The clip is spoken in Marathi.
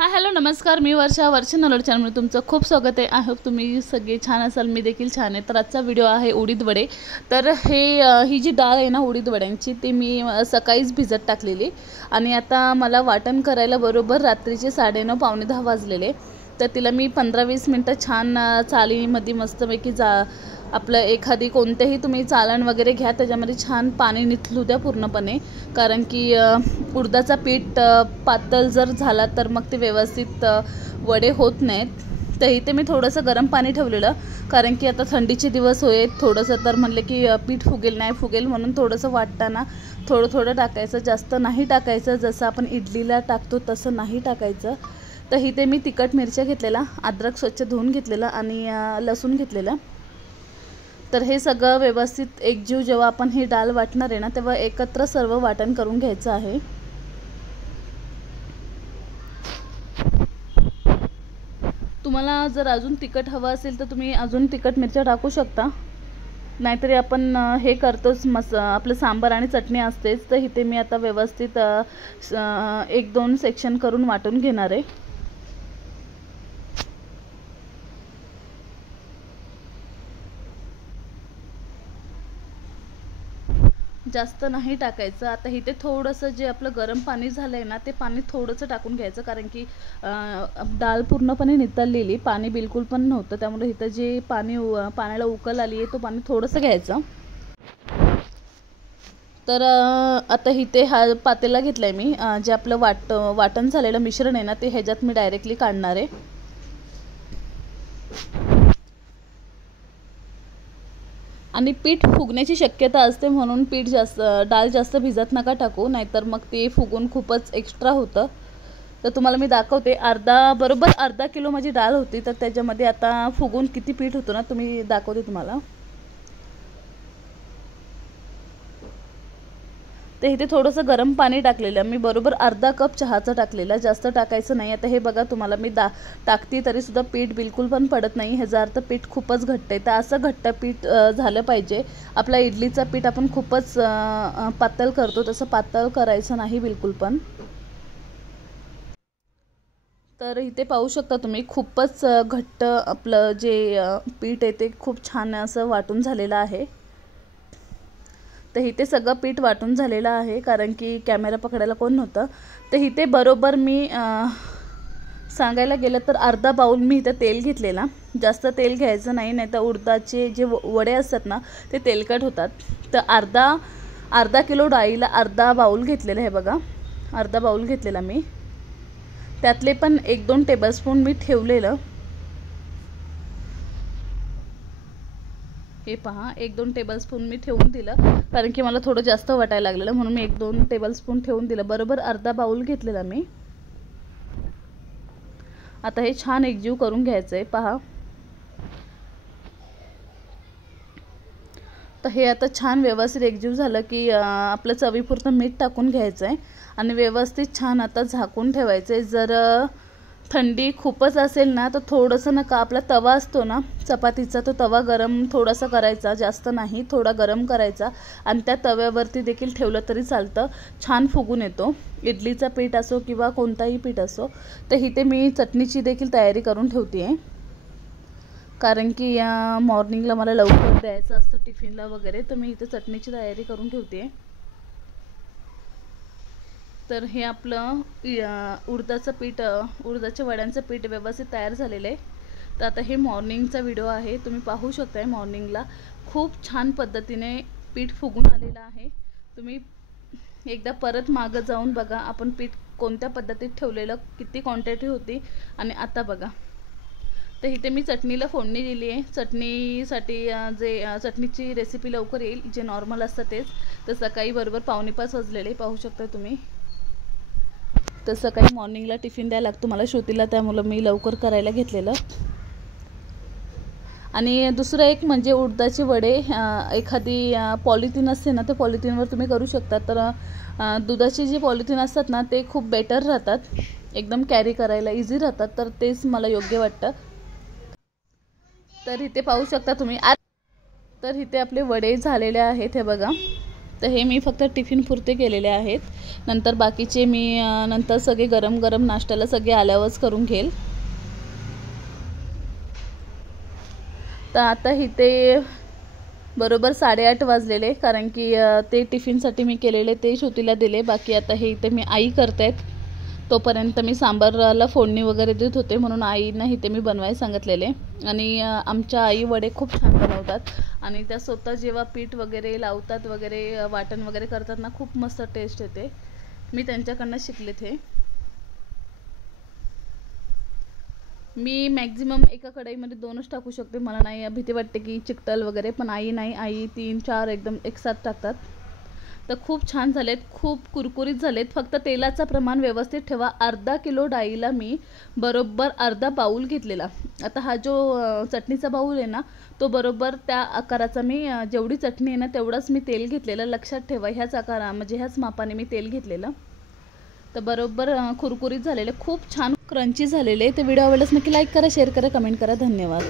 हाय हॅलो नमस्कार, मी वर्षा नलोड चॅनलमध्ये तुमचं खूप स्वागत आहे। आय होप तुम्ही सगळे छान असाल, मी देखील छान आहे। तर आजचा व्हिडिओ आहे उडीद वडे। तर ही जी डाळ आहे ना उडीद वड्यांची, ती मी सकाळीच भिजत टाकलेली आणि आता मला वाटण करायला बरोबर रात्रीचे 9:30 पावणे 10 वाजलेले। तर तिला मी 15-20 मिनटं छान चाळणीमध्ये मस्तपैकी आपलं एखादी कोणतेही तुम्ही चाळण वगैरे घ्या, त्याच्यामध्ये छान पाणी निथळू द्या पूर्णपणे, कारण की उडदाचा पीठ पातळ जर झाला तर मग ते व्यवस्थित वडे होत नाहीत। तर इथे मी थोडंसं गरम पाणी ठेवलेलं, कारण की आता थंडीचे दिवस होते, थोडंसं तर म्हणले की पीठ फुगेल नाही फुगेल, म्हणून थोडंसं वाटताना थोडं थोडं टाकायचं, जास्त नाही टाकायचं। जसं आपण इडलीला टाकतो तसं नाही टाकायचं। तर इथे मी तिखट मिरच्या घेतलेला, अद्रक स्वच्छ धुवून घेतलेला आणि लसूण घेतलेला। तर हे सगळं व्यवस्थित एकजीव जेव्हा आपण ही डाळ वाटणार आहे ना, तेव्हा एकत्र सर्व वाटण करून घ्यायचं आहे। तुम्हाला जर अजून तिखट हवं असेल तर तुम्ही अजून तिखट मिरच्या टाकू शकता, नाहीतरी आपण हे करतोच आपलं सांबार आणि चटणी असतेच। तर इथे मी आता व्यवस्थित 1-2 सेक्शन करून वाटून घेणार आहे। जास्त नाही टाकायचं। आता इथे थोडंसं जे आपलं गरम पाणी झालंय ना, ते पाणी थोडंसं टाकून घ्यायचं, कारण की डाळ पूर्णपणे नितळलेली, पाणी बिलकुल पण नव्हतं। त्यामुळे इथं जे पाण्याला उकल आली आहे, तो पाणी थोडंसं घ्यायचं। तर आता इथे हा पातेला घेतलाय मी, जे आपलं वाटण झालेलं मिश्रण आहे ना, ते ह्याच्यात मी डायरेक्टली काढणार आहे। आणि पीठ फुगण्याची शक्यता असते, म्हणून डाळ जास्त भिजत नका टाकू, नाहीतर मग ते फुगून खूपच एक्स्ट्रा होतं। तर तुम्हाला मी दाखवते, बरोबर अर्धा किलो माझी डाळ होती, तर त्याच्यामध्ये आता फुगून किती पीठ होतं ना, तुम्ही दाखवते तुम्हाला। तर इथे थोडंसं गरम पाणी टाकलेलं मी, बरोबर अर्धा कप चहाचं टाकलेलं, जास्त टाकायचं नाही। आता हे बघा, तुम्हाला मी टाकते तरी सुद्धा पीठ बिलकुल पण पडत नाही, ह्याचा अर्थ पीठ खूपच घट्ट आहे। तर असं घट्ट पीठ झालं पाहिजे। आपला इडलीचं पीठ आपण खूपच पातळ करतो, तसं पातळ करायचं नाही बिलकुल पण। तर इथे पाहू शकता तुम्ही, खूपच घट्ट आपलं जे पीठ आहे ते खूप छान असं वाटून झालेलं आहे। तर इथे सगळं पीठ वाटून झालेलं आहे, कारण की कॅमेरा पकडायला कोण नव्हतं। तर इथे बरोबर मी सांगायला गेलं तर अर्धा बाउल मी इथं तेल घेतलेला। जास्त तेल घ्यायचं नाही, नाही तर उडदाचे जे वडे असतात ना, ते तेलकट होतात। तर अर्धा किलो डाळीला अर्धा बाउल घेतलेला, हे बघा अर्धा बाउल घेतलेला मी, त्यातले पण 1-2 टेबलस्पून मी ठेवलेलं। हे पहा, 1-2 टेबलस्पून मी ठेवून दिलं, कारण की मला थोडं जास्त वाटायला लागलेलं, म्हणून मी 1-2 टेबलस्पून ठेवून दिलं। बरोबर अर्धा बाउल घेतलेला मी। आता हे छान एकजीव करून घ्यायचं आहे, पहा। तर हे आता छान व्यवस्थित एकजीव झालं की आपलं चवीपुरतं मीठ टाकून घ्यायचं आहे आणि व्यवस्थित छान आता झाकून ठेवायचं आहे। जर थंडी खूपच असेल ना, तर थोडंसं नका, आपला तवा असतो ना चपातीचा, तो तवा गरम थोडासा करायचा, जास्त नाही, थोडा गरम करायचा, आणि त्या तव्यावरती देखील ठेवलं तरी चालतं, छान फुगून येतो, इडलीचा पीठ असो किंवा कोणताही पीठ असो। तर इथे मी चटणीची देखील तयारी करून ठेवते आहे, कारण की मॉर्निंगला मला लवकर द्यायचं असतं टिफिनला वगैरे, तर मी इथे चटणीची तयारी करून ठेवते। तर हे आपलं उडदाच्या वड्यांचं पीठ व्यवस्थित तयार झालेलं आहे। तर आता हे मॉर्निंगचा व्हिडिओ आहे, तुम्ही पाहू शकताय। मॉर्निंगला खूप छान पद्धतीने पीठ फुगून आलेलं आहे। तुम्ही एकदा परत मागं जाऊन बघा, आपण पीठ कोणत्या पद्धतीत ठेवलेलं, किती क्वांटिटी होती, आणि आता बघा। तर इथे मी चटणीला फोडणी दिली आहे। चटणीसाठी चटणीची रेसिपी लवकर येईल, जे नॉर्मल असतं तेच। तर सकाळी बरोबर 4:45 वाजलेले, पाहू शकता तुम्ही। तर सकाळी मॉर्निंगला टिफिन द्यायला लागतो मला श्रुतीला, त्यामुळे मी लवकर करायला घेतलेलं। आणि दुसरं एक म्हणजे उडदाचे वडे, एखादी पॉलिथिन असते ना, त्या पॉलिथिनवर तुम्ही करू शकता। तर दुधाची जी पॉलिथिन असतात ना, ते खूप बेटर राहतात, एकदम कॅरी करायला इझी राहतात, तर तेच मला योग्य वाटतं। तर इथे पाहू शकता तुम्ही। तर इथे आपले वडे झालेले आहेत, हे बघा। तर हे मी फक्त टिफिन पुरते केलेले आहेत, नंतर बाकीचे मी नंतर सगळे गरम गरम नाश्त्याला सगळे आल्यावरच करून घेईल। तर आता इथे बरोबर 8:30 वाजलेले, कारण की ते टिफिनसाठी मी केलेले ते श्रुतीला दिले। बाकी आता हे इथे मी आई करतायत, तोपर्यंत मी सांबाराला फोडणी वगैरे देत होते, म्हणून आईना इथे मी बनवायला सांगितलेले। आणि आमच्या आई वडे खूप छान बनवतात आणि त्या स्वतः जेव्हा पीठ वगैरे लावतात वगैरे वाटण वगैरे करतात ना, खूप मस्त टेस्ट येते। मी त्यांच्याकडनं शिकले ते। मी मॅक्झिमम एका कढईमध्ये 2च टाकू शकते, मला नाही भीती वाटते की चिकटल वगैरे, पण आई नाही, आई 3-4 एकदम एकसाथ टाकतात। तर खूप छान झालेत, खूप कुरकुरीत झालेत। फक्त तेलाचं प्रमाण व्यवस्थित ठेवा। अर्धा किलो डाळीला मी बरोबर अर्धा बाउल घेतलेला। आता हा जो चटणीचा बाउल आहे ना, तो बरोबर त्या आकाराचा मी जेवढी चटणी आहे ना तेवढंच मी तेल घेतलेलं, लक्षात ठेवा। ह्याच आकारा म्हणजे ह्याच मापाने मी तेल घेतलेलं। तर बरोबर कुरकुरीत झालेले, खूप छान क्रंची झालेले। तर व्हिडिओ आवडल्यास नक्की लाईक करा, शेअर करा, कमेंट करा। धन्यवाद।